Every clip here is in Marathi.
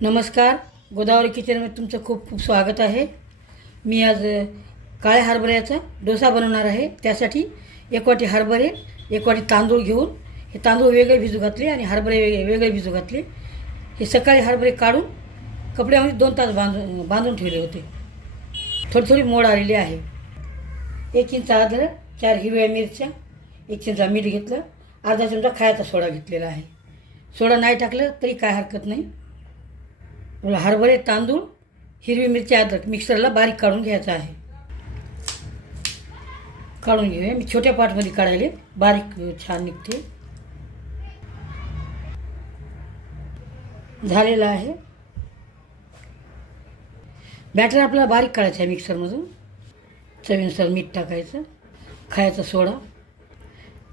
नमस्कार, गोदावरी किचनमध्ये तुमचं खूप खूप स्वागत आहे। मी आज काळ्या हरभऱ्याचा डोसा बनवणार आहे। त्यासाठी एक वाटी हरभरे, एक वाटी तांदूळ घेऊन हे तांदूळ वेगळे भिजू घातले आणि हरभरे वेगळे भिजू घातले। हे सकाळी हरभरे काढून कपड्यामध्ये 2 तास बांधून ठेवले होते। थोडी थोडी मोड आलेली आहे। 1 इंच अद्रक, 4 हिरव्या मिरच्या, 1 चमचा मीठ घेतलं, अर्धा चमचा खायचा सोडा घेतलेला आहे। सोडा नाही टाकलं तरी काय हरकत नाही। हरभरे, तांदूळ, हिरवी मिरची, अद्रक मिक्सरला बारीक काढून घ्यायचं आहे। काढून घेऊया। मी छोट्या पाटमध्ये काढायले, बारीक छान निघते। झालेला आहे बॅटर आपल्याला बारीक काढायचं आहे मिक्सरमधून। चवीनुसार मीठ टाकायचं, खायचा सोडा,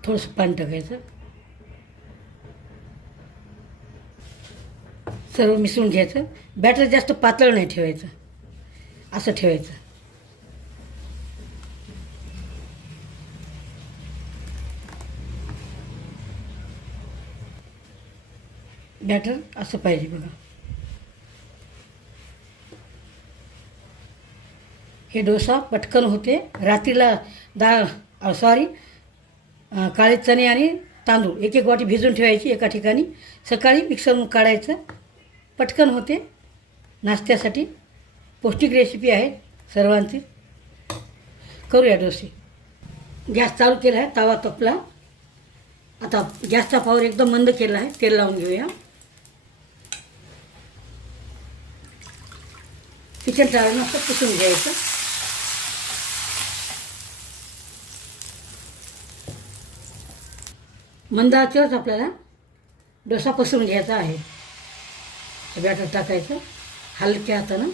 थोडंसं पाणी टाकायचं, सर्व मिसळून घ्यायचं। बॅटर जास्त पातळ नाही ठेवायचं, असं ठेवायचं। बॅटर असं पाहिजे बघा। हे डोसा पटकन होते। रात्रीला काळे चणे आणि तांदूळ 1-1 वाटी भिजून ठेवायची एका ठिकाणी, सकाळी मिक्सरमधून काढायचं, पटकन होते। नाश्त्यासाठी पौष्टिक रेसिपी आहे सर्वांची। करूया डोसे। गॅस चालू केला आहे, तवा तपला। आता गॅसचा पॉवर एकदम मंद केला आहे। तेल लावून घेऊया। किचन टाळून असं पुसून घ्यायचं। मंद आचेवरच आपल्याला डोसा पसरून घ्यायचा आहे। बॅटर टाकायचं हलक्या हातानं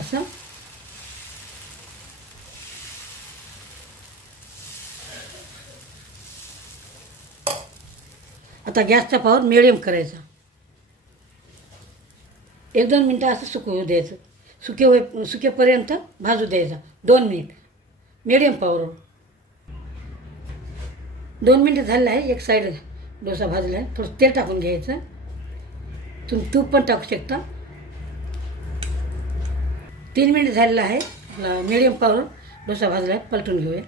असं। आता गॅसचा पॉवर मिडियम करायचा। 1-2 मिनटं असं सुकवू द्यायचं। सुकेपर्यंत भाजू द्यायचा 2 मिनिट मिडियम पॉवरवर। 2 मिनटं झालेलं आहे। एक साईड डोसा भाजला आहे। थोडं तेल टाकून घ्यायचं, तुम्ही तूप पण टाकू शकता। 3 मिनिट झालेलं आहे। मिडियम पॉवर डोसा भाजला आहे। पलटून घेऊया।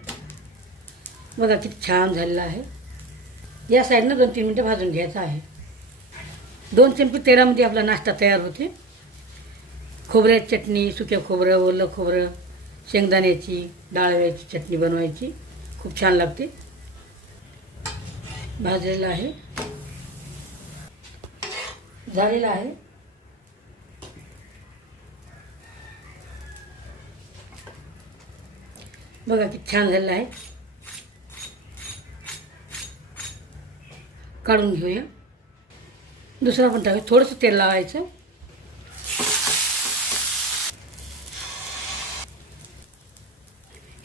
बघा किती छान झालेला आहे। या साईडनं 2-3 मिनटं भाजून घ्यायचं आहे। 2 चमचे तेलामध्ये आपला नाश्ता तयार होते। खोबऱ्याची चटणी, सुक्या खोबरं, ओलं खोबरं, शेंगदाण्याची, डाळव्याची चटणी बनवायची, खूप छान लागते। भाजलेला आहे, झालेला आहे। बघा किती छान झालेला आहे। काढून घेऊया। दुसरा पण टाकायचं, थोडंसं तेल लावायचं।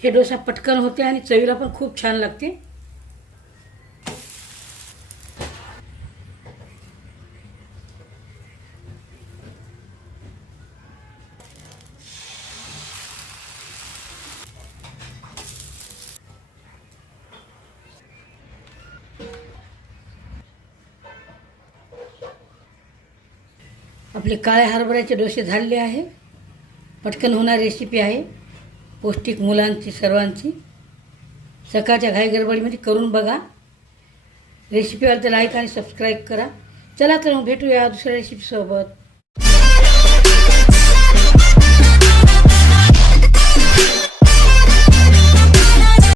हे डोसा पटकन होते आणि चवीला पण खूप छान लागते। आपले काळ्या हरभऱ्याचे डोसे झालेले आहे। पटकन होणारी रेसिपी आहे, पौष्टिक मुलांची सर्वांची। सकाळच्या घाई गडबडीमध्ये करून बघा। रेसिपी आवडली तर लाईक आणि सबस्क्राईब करा। चला तर मग भेटूया दुसऱ्या रेसिपीसोबत।